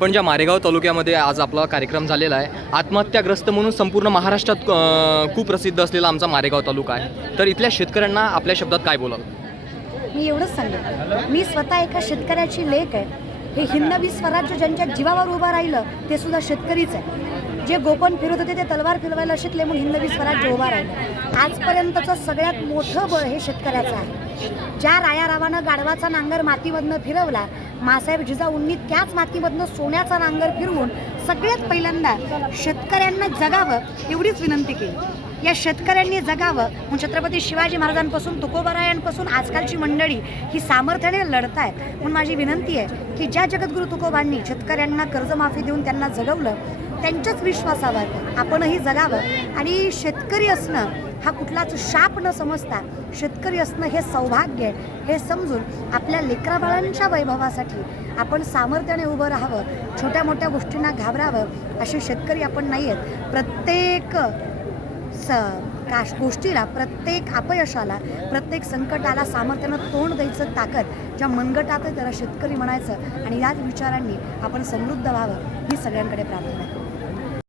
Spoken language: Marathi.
पण ज्या मारेगाव तालुक्यामध्ये आज आपला कार्यक्रम झालेला आहे आत्महत्याग्रस्त म्हणून संपूर्ण महाराष्ट्रात खूप प्रसिद्ध असलेला आमचा मारेगाव तालुका आहे. तर इथल्या शेतकऱ्यांना आपल्या शब्दात काय बोलाल? मी एवढंच सांगेन. मी स्वतः एका शेतकऱ्याची लेख आहे. हे हिंदवी स्वराज्य ज्यांच्या जीवावर उभं राहिलं ते सुद्धा शेतकरीच आहे. जे गोपन फिरत होते ते तलवार फिरवायला शिकले म्हणून हिंदवी स्वराज्य उभा राहिलं. आजपर्यंतचं सगळ्यात मोठं बळ हे शेतकऱ्याचं आहे. ज्या रायारावानं गाढवाचा नांगर मातीमधनं फिरवला मासाहेब जिजाऊंनी त्याच मातीमधनं सोन्याचा नांगर फिरवून सगळ्यात पहिल्यांदा शेतकऱ्यांना जगावं एवढीच विनंती केली. या शेतकऱ्यांनी जगावं म्हणून छत्रपती शिवाजी महाराजांपासून तुकोबारायांपासून आजकालची मंडळी ही सामर्थ्याने लढतायत. म्हणून माझी विनंती आहे की ज्या जगद्गुरु तुकोबांनी शेतकऱ्यांना कर्जमाफी देऊन त्यांना जगवलं त्यांच्याच विश्वासावर आपणही जगावं आणि शेतकरी असणं हा कुठलाच शाप न समजता शेतकरी असणं हे सौभाग्य हे समजून आपल्या लेकराबाळांच्या वैभवासाठी आपण सामर्थ्याने उभं राहावं छोट्या मोठ्या गोष्टींना घाबरावं असे शेतकरी आपण नाही आहेत प्रत्येक स काश गोष्टीला प्रत्येक अपयशाला प्रत्येक संकटाला सामर्थ्यानं तोंड द्यायचं ताकद ज्या मनगटात आहे त्याला शेतकरी म्हणायचं. आणि याच विचारांनी आपण समृद्ध व्हावं ही सगळ्यांकडे प्रार्थना आहे.